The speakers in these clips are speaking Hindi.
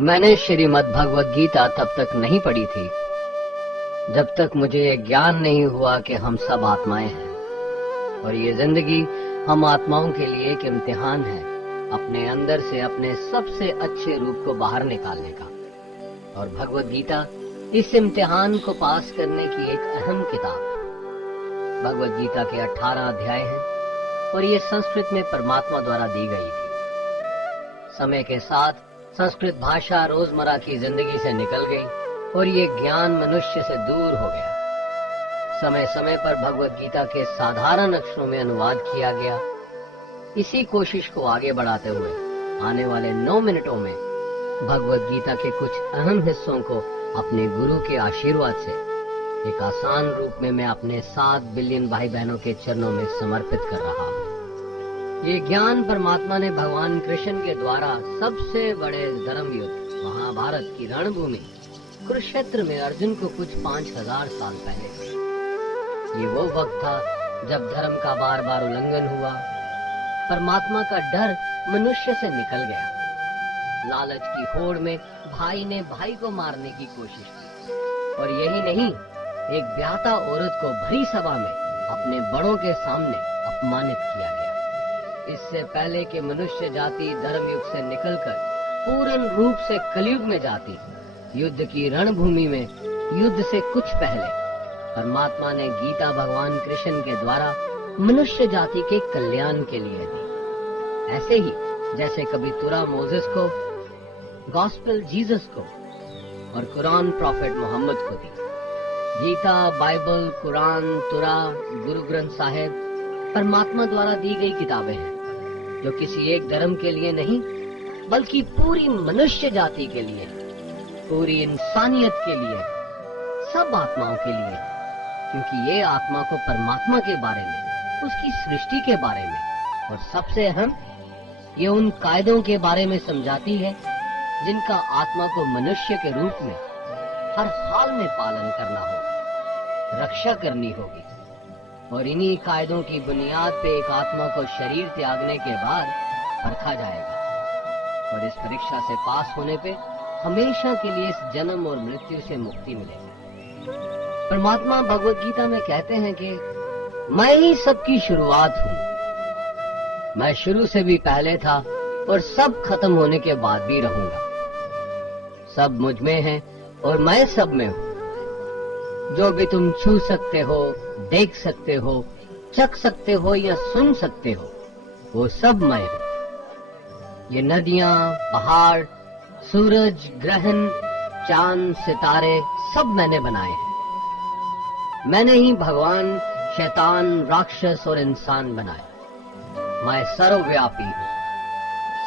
मैंने श्रीमद् भगवद गीता तब तक नहीं पढ़ी थी जब तक मुझे ये ज्ञान नहीं हुआ कि हम सब आत्माएं हैं और ये जिंदगी हम आत्माओं के लिए एक इम्तिहान है अपने अंदर से अपने सबसे अच्छे रूप को बाहर निकालने का। और भगवद गीता इस इम्तिहान को पास करने की एक अहम किताब। भगवद गीता के 18 अध्याय हैं और ये संस्कृत में परमात्मा द्वारा दी गई थी। समय के साथ संस्कृत भाषा रोजमर्रा की जिंदगी से निकल गई और ये ज्ञान मनुष्य से दूर हो गया। समय समय पर भगवद गीता के साधारण अक्षरों में अनुवाद किया गया। इसी कोशिश को आगे बढ़ाते हुए आने वाले 9 मिनटों में भगवद गीता के कुछ अहम हिस्सों को अपने गुरु के आशीर्वाद से एक आसान रूप में मैं अपने 7 बिलियन भाई बहनों के चरणों में समर्पित कर रहा हूँ। ये ज्ञान परमात्मा ने भगवान कृष्ण के द्वारा सबसे बड़े धर्म युद्ध महाभारत की रणभूमि कुरुक्षेत्र में अर्जुन को कुछ 5000 साल पहले दिया। ये वो वक्त था जब धर्म का बार बार उल्लंघन हुआ, परमात्मा का डर मनुष्य से निकल गया। लालच की होड़ में भाई ने भाई को मारने की कोशिश की और यही नहीं, एक ब्याहता औरत को भरी सभा में अपने बड़ों के सामने अपमानित किया गया। इससे पहले कि मनुष्य जाति धर्म युग से निकलकर पूर्ण रूप से कलयुग में जाती, युद्ध की रणभूमि में युद्ध से कुछ पहले परमात्मा ने गीता भगवान कृष्ण के द्वारा मनुष्य जाति के कल्याण के लिए दी। ऐसे ही जैसे कभी तुरा मोसेस को, गॉस्पेल जीसस को और कुरान प्रॉफिट मोहम्मद को दी। गीता, बाइबल, कुरान, तुरा, गुरु ग्रंथ साहिब परमात्मा द्वारा दी गई किताबें हैं जो किसी एक धर्म के लिए नहीं बल्कि पूरी मनुष्य जाति के लिए, पूरी इंसानियत के लिए, सब आत्माओं के लिए, क्योंकि ये आत्मा को परमात्मा के बारे में, उसकी सृष्टि के बारे में और सबसे अहम ये उन कायदों के बारे में समझाती है जिनका आत्मा को मनुष्य के रूप में हर हाल में पालन करना होगा, रक्षा करनी होगी। और इन्हीं कायदों की बुनियाद पे एक आत्मा को शरीर त्यागने के बाद परखा जाएगा और इस परीक्षा से पास होने पे हमेशा के लिए इस जन्म और मृत्यु से मुक्ति मिलेगी। परमात्मा भगवद गीता में कहते हैं कि मैं ही सबकी शुरुआत हूँ, मैं शुरू से भी पहले था और सब खत्म होने के बाद भी रहूंगा। सब मुझ में है और मैं सब में हूँ। जो भी तुम छू सकते हो, देख सकते हो, चख सकते हो या सुन सकते हो, वो सब मैं हूँ। ये नदियाँ, पहाड़, सूरज, ग्रहण, चांद, सितारे सब मैंने बनाए हैं। मैंने ही भगवान, शैतान, राक्षस और इंसान बनाए। मैं सर्वव्यापी हूँ,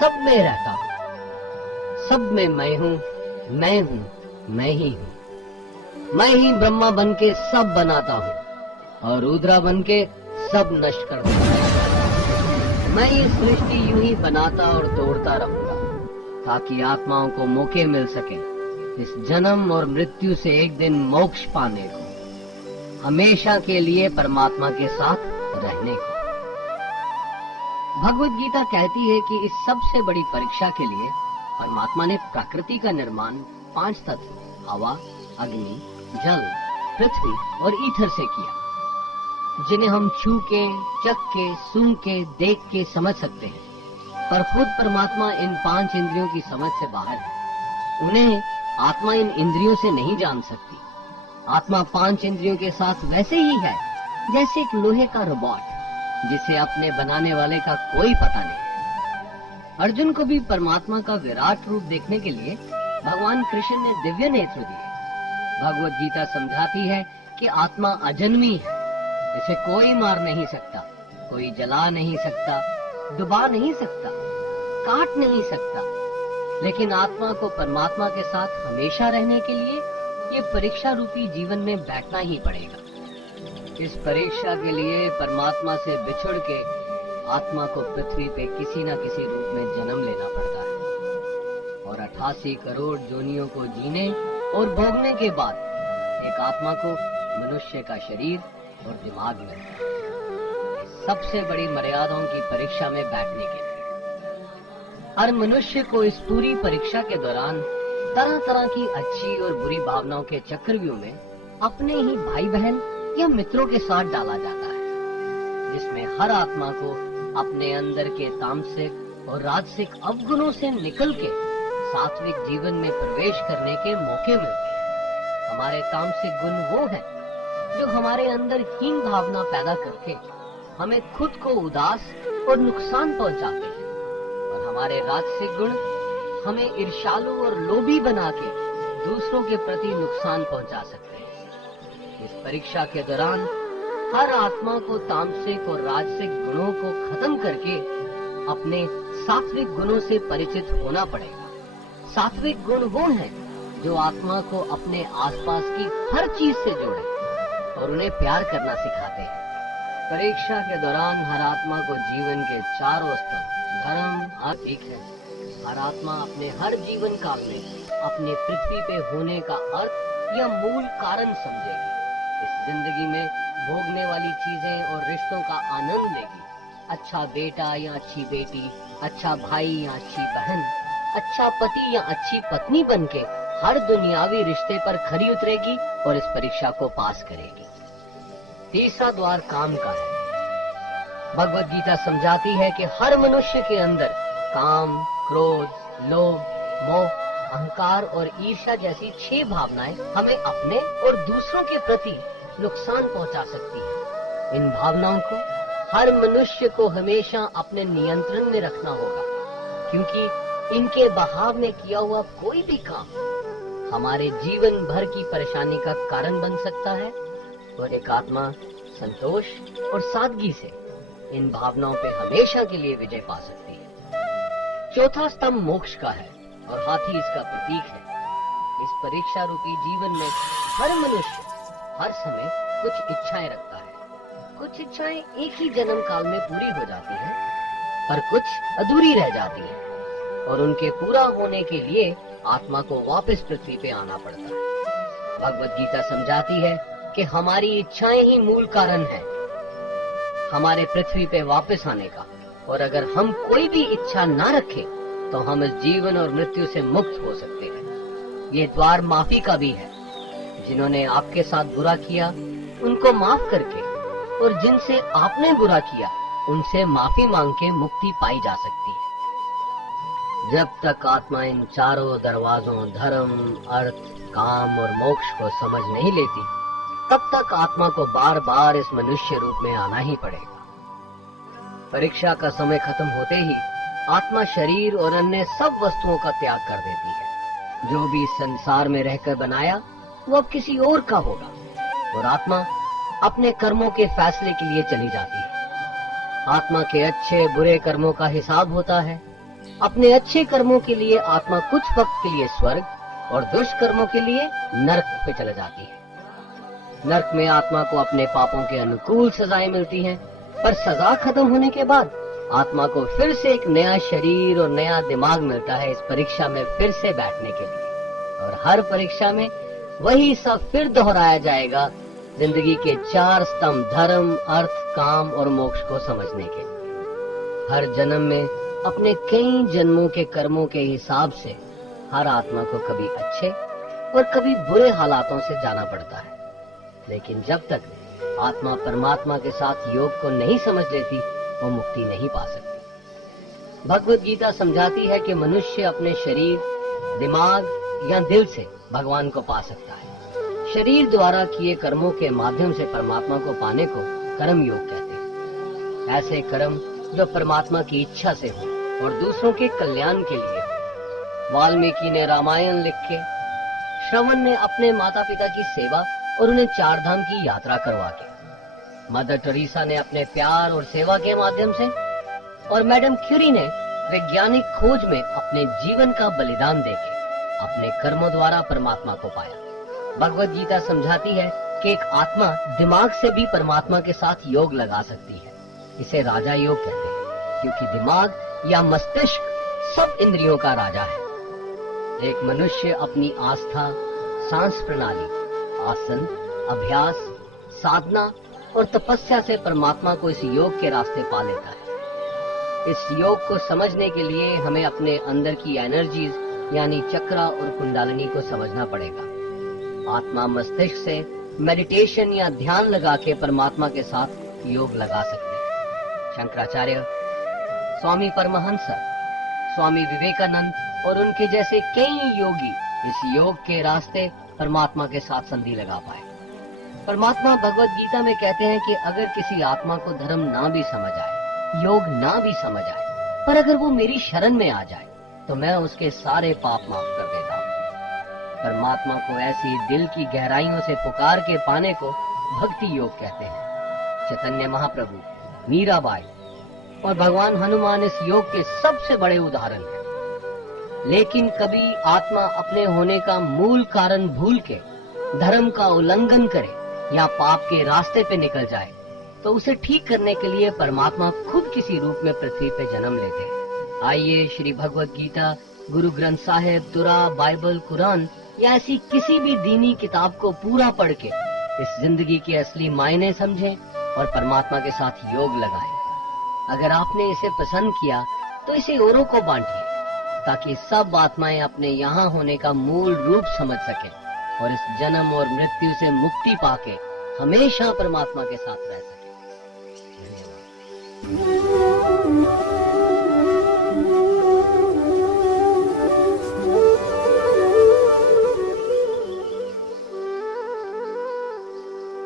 सब में रहता हूँ, सब में मैं हूँ, मैं ही हूँ। मैं ही ब्रह्मा बन के सब बनाता हूँ और रुद्रा बन के सब नष्ट कर देता हूँ। मैं ये सृष्टि यूं ही बनाता और तोड़ता रहूंगा ताकि आत्माओं को मौके मिल सके इस जन्म और मृत्यु से एक दिन मोक्ष पाने को, हमेशा के लिए परमात्मा के साथ रहने को। भगवद गीता कहती है कि इस सबसे बड़ी परीक्षा के लिए परमात्मा ने प्रकृति का निर्माण 5 तत्व हवा, अग्नि, जल, पृथ्वी और ईथर से किया, जिन्हें हम छू के, चख के, सूंघ के, देख के समझ सकते हैं। पर खुद परमात्मा इन 5 इंद्रियों की समझ से बाहर है। उन्हें आत्मा इन इंद्रियों से नहीं जान सकती। आत्मा 5 इंद्रियों के साथ वैसे ही है जैसे एक लोहे का रोबोट जिसे अपने बनाने वाले का कोई पता नहीं। अर्जुन को भी परमात्मा का विराट रूप देखने के लिए भगवान कृष्ण ने दिव्य नेत्र दिए। भगवद गीता समझाती है कि आत्मा अजन्मी है, इसे कोई मार नहीं सकता, कोई जला नहीं सकता, डुबा नहीं सकता, काट नहीं सकता। लेकिन आत्मा को परमात्मा के साथ हमेशा रहने के लिए ये परीक्षा रूपी जीवन में बैठना ही पड़ेगा। इस परीक्षा के लिए परमात्मा से बिछुड़ के आत्मा को पृथ्वी पे किसी न किसी रूप में जन्म लेना पड़ता है और 88 करोड़ जोनियों को जीने और भोगने के बाद एक आत्मा को मनुष्य का शरीर और दिमाग मिलता है, सबसे बड़ी मर्यादाओं की परीक्षा में बैठने के लिए। हर मनुष्य को इस पूरी परीक्षा के दौरान तरह तरह की अच्छी और बुरी भावनाओं के चक्रव्यूह में अपने ही भाई बहन या मित्रों के साथ डाला जाता है, जिसमें हर आत्मा को अपने अंदर के तामसिक और राजसिक अवगुणों से निकल के सात्विक जीवन में प्रवेश करने के मौके मिलते हैं। हमारे तामसिक गुण वो हैं जो हमारे अंदर हीन भावना पैदा करके हमें खुद को उदास और नुकसान पहुंचाते हैं, और हमारे राजसिक गुण हमें ईर्ष्यालु और लोभी बना के दूसरों के प्रति नुकसान पहुंचा सकते हैं। इस परीक्षा के दौरान हर आत्मा को तामसिक और राजसिक गुणों को खत्म करके अपने सात्विक गुणों से परिचित होना पड़ेगा। सात्विक गुण वो हैं जो आत्मा को अपने आसपास की हर चीज से जोड़े और उन्हें प्यार करना सिखाते हैं। परीक्षा के दौरान हर आत्मा को जीवन के चारों स्तंभ धर्म, अर्थ है। हर आत्मा अपने हर जीवन काल में अपने पृथ्वी पे होने का अर्थ या मूल कारण समझेगी। इस जिंदगी में भोगने वाली चीजें और रिश्तों का आनंद लेगी। अच्छा बेटा या अच्छी बेटी, अच्छा भाई या अच्छी बहन, अच्छा पति या अच्छी पत्नी बनके हर दुनियावी रिश्ते पर खरी उतरेगी और इस परीक्षा को पास करेगी। तीसरा द्वार काम का है। भगवत गीता समझाती है कि हर मनुष्य के अंदर काम, क्रोध, लोभ, मोह, अहंकार और ईर्ष्या जैसी 6 भावनाएं हमें अपने और दूसरों के प्रति नुकसान पहुंचा सकती हैं। इन भावनाओं को हर मनुष्य को हमेशा अपने नियंत्रण में रखना होगा, क्योंकि इनके बहाव में किया हुआ कोई भी काम हमारे जीवन भर की परेशानी का कारण बन सकता है, और एक आत्मा संतोष और सादगी से इन भावनाओं पे हमेशा के लिए विजय पा सकती है। चौथा स्तंभ मोक्ष का है और हाथी इसका प्रतीक है। इस परीक्षा रूपी जीवन में हर मनुष्य हर समय कुछ इच्छाएं रखता है। कुछ इच्छाएं एक ही जन्म काल में पूरी हो जाती हैं, पर कुछ अधूरी रह जाती हैं, और उनके पूरा होने के लिए आत्मा को वापस पृथ्वी पे आना पड़ता है। भगवत गीता समझाती है कि हमारी इच्छाएं ही मूल कारण है हमारे पृथ्वी पे वापस आने का, और अगर हम कोई भी इच्छा ना रखें तो हम इस जीवन और मृत्यु से मुक्त हो सकते हैं। ये द्वार माफी का भी है। जिन्होंने आपके साथ बुरा किया उनको माफ करके, और जिनसे आपने बुरा किया उनसे माफी मांग के मुक्ति पाई जा सकती है। जब तक आत्मा इन चारों दरवाजों धर्म, अर्थ, काम और मोक्ष को समझ नहीं लेती, तब तक आत्मा को बार बार इस मनुष्य रूप में आना ही पड़ेगा। परीक्षा का समय खत्म होते ही आत्मा शरीर और अन्य सब वस्तुओं का त्याग कर देती है। जो भी संसार में रहकर बनाया वो अब किसी और का होगा, और आत्मा अपने कर्मों के फैसले के लिए चली जाती है। आत्मा के अच्छे बुरे कर्मों का हिसाब होता है। अपने अच्छे कर्मों के लिए आत्मा कुछ वक्त के लिए स्वर्ग और दुष्कर्मों के लिए नरक पे चले जाती है। नरक में आत्मा को अपने पापों के अनुकूल सजाएं मिलती हैं, पर सजा खत्म होने के बाद आत्मा को फिर से एक नया शरीर और नया दिमाग मिलता है इस परीक्षा में फिर से बैठने के लिए। और हर परीक्षा में वही सब फिर दोहराया जाएगा, जिंदगी के 4 स्तंभ धर्म, अर्थ, काम और मोक्ष को समझने के लिए। हर जन्म में अपने कई जन्मों के कर्मों के हिसाब से हर आत्मा को कभी अच्छे और कभी बुरे हालातों से जाना पड़ता है, लेकिन जब तक आत्मा परमात्मा के साथ योग को नहीं समझ लेती वो मुक्ति नहीं पा सकती। भगवत गीता समझाती है कि मनुष्य अपने शरीर, दिमाग या दिल से भगवान को पा सकता है। शरीर द्वारा किए कर्मों के माध्यम से परमात्मा को पाने को कर्म योग कहते हैं। ऐसे कर्म जो परमात्मा की इच्छा से हो और दूसरों के कल्याण के लिए हो। वाल्मीकि ने रामायण लिख के, श्रवण ने अपने माता पिता की सेवा और उन्हें 4 धाम की यात्रा करवा के, मदर टेरेसा ने अपने प्यार और सेवा के माध्यम से, और मैडम क्यूरी ने वैज्ञानिक खोज में अपने जीवन का बलिदान देके अपने कर्मों द्वारा परमात्मा को पाया। भगवत गीता समझाती है कि एक आत्मा दिमाग से भी परमात्मा के साथ योग लगा सकती है। इसे राजा योग कहते हैं, क्योंकि दिमाग या मस्तिष्क सब इंद्रियों का राजा है। एक मनुष्य अपनी आस्था, सांस प्रणाली, आसन, अभ्यास साधना और तपस्या से परमात्मा को इस योग के रास्ते पा लेता है। इस योग को समझने के लिए हमें अपने अंदर की एनर्जीज यानी चक्रा और कुंडलिनी को समझना पड़ेगा। आत्मा मस्तिष्क से मेडिटेशन या ध्यान लगा के परमात्मा के साथ योग लगा सकते हैं। शंकराचार्य, स्वामी परमहंस, स्वामी विवेकानंद और उनके जैसे कई योगी इस योग के रास्ते परमात्मा के साथ संधि लगा पाए। परमात्मा भगवत गीता में कहते हैं कि अगर किसी आत्मा को धर्म ना भी समझ आए, योग ना भी समझ आए, पर अगर वो मेरी शरण में आ जाए तो मैं उसके सारे पाप माफ कर देता हूँ। परमात्मा को ऐसी दिल की गहराइयों से पुकार के पाने को भक्ति योग कहते हैं। चैतन्य महाप्रभु, मीराबाई और भगवान हनुमान इस योग के सबसे बड़े उदाहरण हैं। लेकिन कभी आत्मा अपने होने का मूल कारण भूल के धर्म का उल्लंघन करे या पाप के रास्ते पे निकल जाए तो उसे ठीक करने के लिए परमात्मा खुद किसी रूप में पृथ्वी पे जन्म लेते हैं। आइए श्री भगवत गीता, गुरु ग्रंथ साहिब, तुरा, बाइबल, कुरान या ऐसी किसी भी दीनी किताब को पूरा पढ़ के इस जिंदगी के असली मायने समझें और परमात्मा के साथ योग लगाएं। अगर आपने इसे पसंद किया तो इसे औरों को बांटिए ताकि सब आत्माएं अपने यहाँ होने का मूल रूप समझ सकें और इस जन्म और मृत्यु से मुक्ति पाके हमेशा परमात्मा के साथ रह सकें। धन्यवाद।